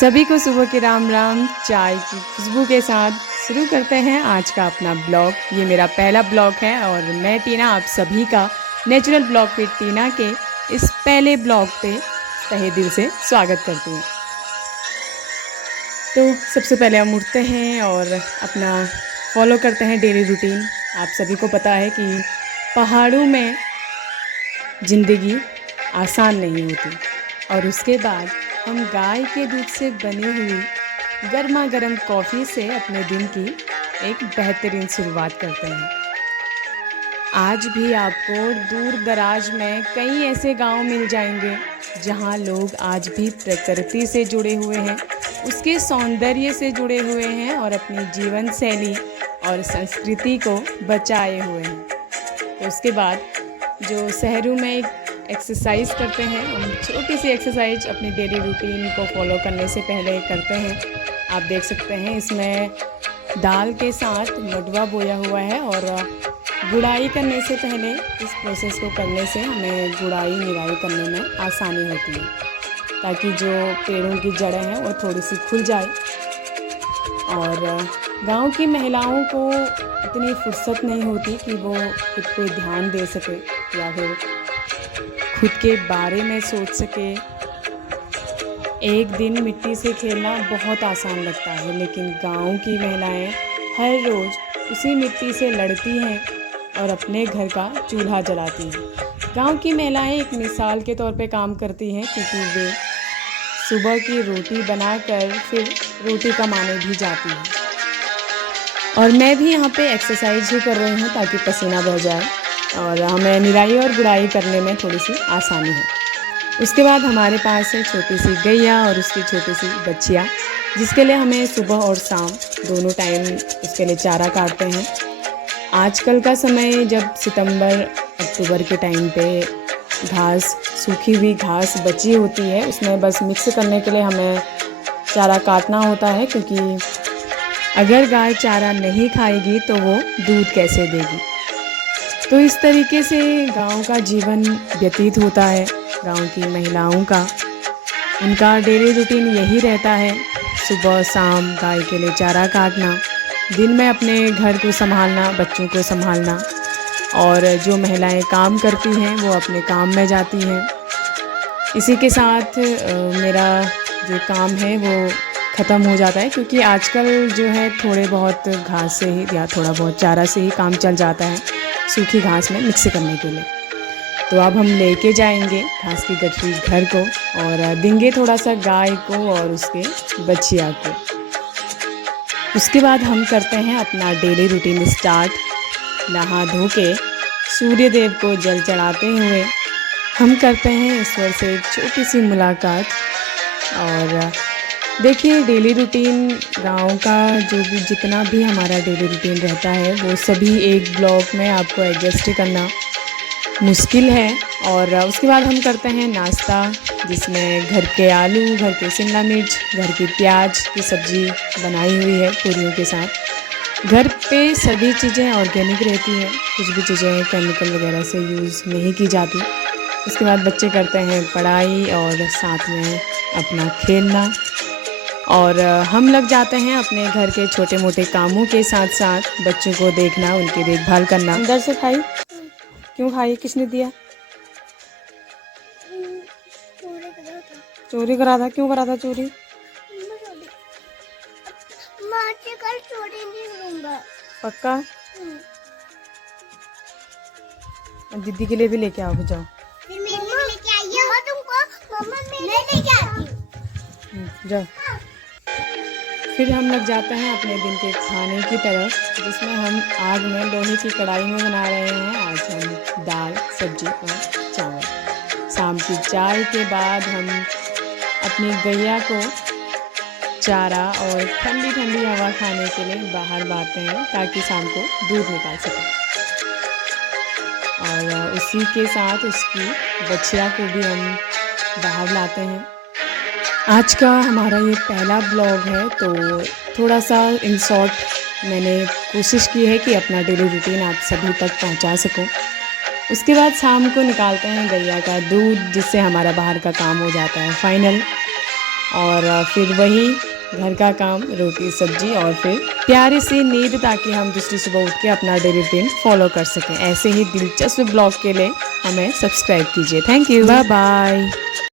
सभी को सुबह के राम राम। चाय की खुशबू के साथ शुरू करते हैं आज का अपना ब्लॉग। ये मेरा पहला ब्लॉग है और मैं टीना आप सभी का नेचुरल ब्लॉग पे टीना के इस पहले ब्लॉग पे तहे दिल से स्वागत करती हूँ। तो सबसे पहले हम उठते हैं और अपना फॉलो करते हैं डेली रूटीन। आप सभी को पता है कि पहाड़ों में ज़िंदगी आसान नहीं होती और उसके बाद हम गाय के दूध से बनी हुई गर्मा गर्म कॉफ़ी से अपने दिन की एक बेहतरीन शुरुआत करते हैं। आज भी आपको दूर दराज में कई ऐसे गांव मिल जाएंगे जहां लोग आज भी प्रकृति से जुड़े हुए हैं, उसके सौंदर्य से जुड़े हुए हैं और अपनी जीवन शैली और संस्कृति को बचाए हुए हैं। तो उसके बाद जो शहरों में एक्सरसाइज करते हैं, हम छोटी सी एक्सरसाइज अपनी डेली रूटीन को फॉलो करने से पहले करते हैं। आप देख सकते हैं इसमें दाल के साथ मडवा बोया हुआ है और गुड़ाई करने से पहले इस प्रोसेस को करने से हमें गुड़ाई निराई करने में आसानी होती है, ताकि जो पेड़ों की जड़ें हैं वो थोड़ी सी खुल जाए। और गांव की महिलाओं को इतनी फुर्सत नहीं होती कि वो खुद पे ध्यान दे सके या फिर खुद के बारे में सोच सके। एक दिन मिट्टी से खेलना बहुत आसान लगता है, लेकिन गांव की महिलाएं हर रोज़ उसी मिट्टी से लड़ती हैं और अपने घर का चूल्हा जलाती हैं। गांव की महिलाएं एक मिसाल के तौर पे काम करती हैं, क्योंकि वे सुबह की रोटी बनाकर फिर रोटी कमाने भी जाती हैं। और मैं भी यहाँ पे एक्सरसाइज ही कर रही हूँ ताकि पसीना बह जाए और हमें निराई और गुड़ाई करने में थोड़ी सी आसानी है। उसके बाद हमारे पास है छोटी सी गैया और उसकी छोटी सी बच्चियाँ, जिसके लिए हमें सुबह और शाम दोनों टाइम उसके लिए चारा काटते हैं। आजकल का समय जब सितंबर अक्टूबर के टाइम पे घास, सूखी हुई घास बची होती है, उसमें बस मिक्स करने के लिए हमें चारा काटना होता है, क्योंकि अगर गाय चारा नहीं खाएगी तो वो दूध कैसे देगी। तो इस तरीके से गांव का जीवन व्यतीत होता है। गांव की महिलाओं का उनका डेली रूटीन यही रहता है, सुबह शाम गाय के लिए चारा काटना, दिन में अपने घर को संभालना, बच्चों को संभालना, और जो महिलाएं काम करती हैं वो अपने काम में जाती हैं। इसी के साथ मेरा जो काम है वो ख़त्म हो जाता है, क्योंकि आजकल जो है थोड़े बहुत घास से ही या थोड़ा बहुत चारा से ही काम चल जाता है सूखी घास में मिक्स करने के लिए। तो अब हम लेके जाएंगे घास की गठरी घर को और देंगे थोड़ा सा गाय को और उसके बच्चिया को। उसके बाद हम करते हैं अपना डेली रूटीन स्टार्ट। नहा धो के सूर्य देव को जल चढ़ाते हुए हम करते हैं ईश्वर से एक छोटी सी मुलाकात। और देखिए, डेली रूटीन गांव का जो भी जितना भी हमारा डेली रूटीन रहता है वो सभी एक ब्लॉक में आपको एडजस्ट करना मुश्किल है। और उसके बाद हम करते हैं नाश्ता, जिसमें घर के आलू, घर के शिमला मिर्च, घर की प्याज की सब्ज़ी बनाई हुई है पूरियों के साथ। घर पे सभी चीज़ें ऑर्गेनिक रहती हैं, कुछ भी चीज़ें केमिकल वगैरह से यूज़ नहीं की जाती। उसके बाद बच्चे करते हैं पढ़ाई और साथ में अपना खेलना, और हम लग जाते हैं अपने घर के छोटे मोटे कामों के साथ साथ बच्चों को देखना, उनकी देखभाल करना। अंदर से खाई? क्यों खाई? किसने दिया? चोरी करा था? क्यों करा था चोरी? कल चोरी नहीं करूंगा। पक्का? दीदी के लिए भी लेके आओ, जाओ। फिर मैं लेके आई हूं तुमको। मम्मा मैं लेके आती हूं। जाओ। फिर हम लग जाते हैं अपने दिन के खाने की तरफ, जिसमें हम आग में लोहे की कढ़ाई में बना रहे हैं आज हम दाल, सब्जी और चावल। शाम की चाय के बाद हम अपनी गैया को चारा और ठंडी ठंडी हवा खाने के लिए बाहर लाते हैं, ताकि शाम को दूध निकाल सकें। और उसी के साथ उसकी बच्चिया को भी हम बाहर लाते हैं। आज का हमारा ये पहला ब्लॉग है, तो थोड़ा सा इन शॉर्ट मैंने कोशिश की है कि अपना डेली रूटीन आप सभी तक पहुंचा सकूं। उसके बाद शाम को निकालते हैं गैया का दूध, जिससे हमारा बाहर का काम हो जाता है फाइनल। और फिर वही घर का काम, रोटी सब्जी और फिर प्यारी सी नींद, ताकि हम दूसरी सुबह उठ के अपना डेली रूटीन फॉलो कर सकें। ऐसे ही दिलचस्प ब्लॉग के लिए हमें सब्सक्राइब कीजिए। Thank you, bye bye.